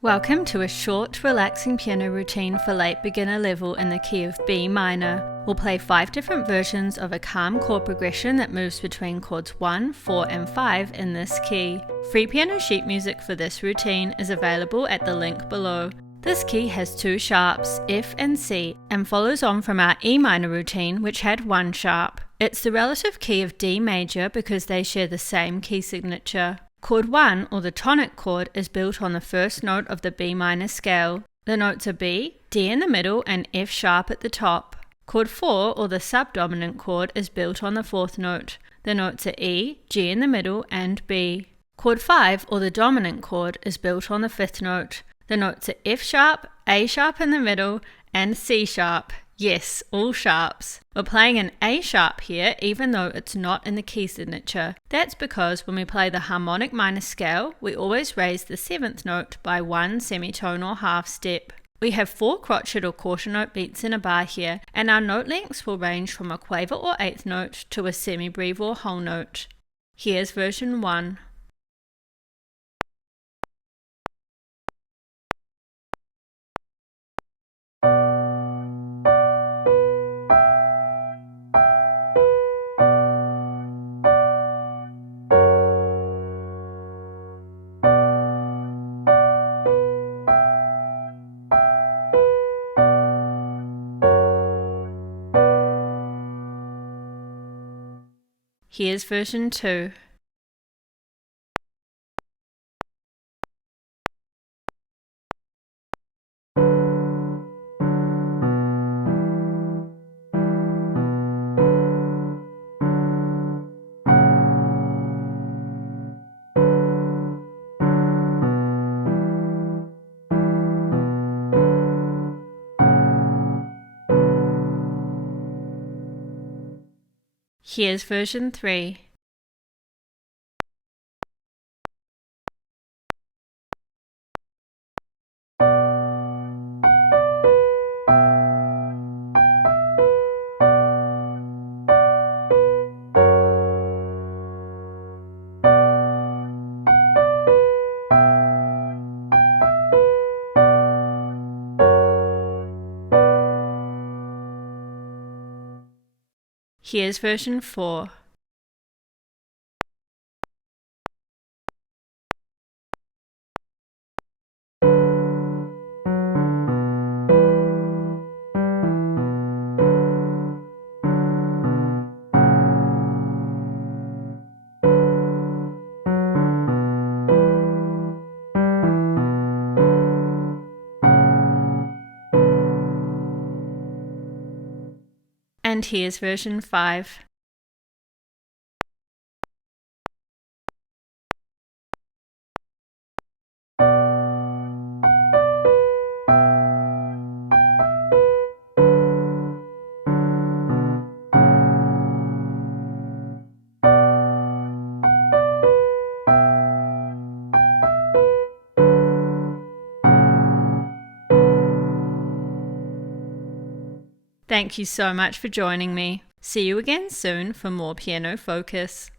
Welcome to a short, relaxing piano routine for late beginner level in the key of B minor. We'll play 5 different versions of a calm chord progression that moves between chords 1, 4 and 5 in this key. Free piano sheet music for this routine is available at the link below. This key has 2 sharps, F and C, and follows on from our E minor routine which had 1 sharp. It's the relative key of D major because they share the same key signature. Chord 1, or the tonic chord, is built on the first note of the B minor scale. The notes are B, D in the middle and F sharp at the top. Chord 4, or the subdominant chord, is built on the 4th note. The notes are E, G in the middle and B. Chord 5, or the dominant chord, is built on the 5th note. The notes are F sharp, A sharp in the middle and C sharp. Yes, all sharps. We're playing an A sharp here even though it's not in the key signature. That's because when we play the harmonic minor scale, we always raise the 7th note by 1 semitone or half step. We have 4 crotchet or quarter note beats in a bar here, and our note lengths will range from a quaver or 8th note to a semibreve or whole note. Here's version 1. Here's version 2. Here's version 3. Here's version 4. And here's version 5. Thank you so much for joining me. See you again soon for more piano focus.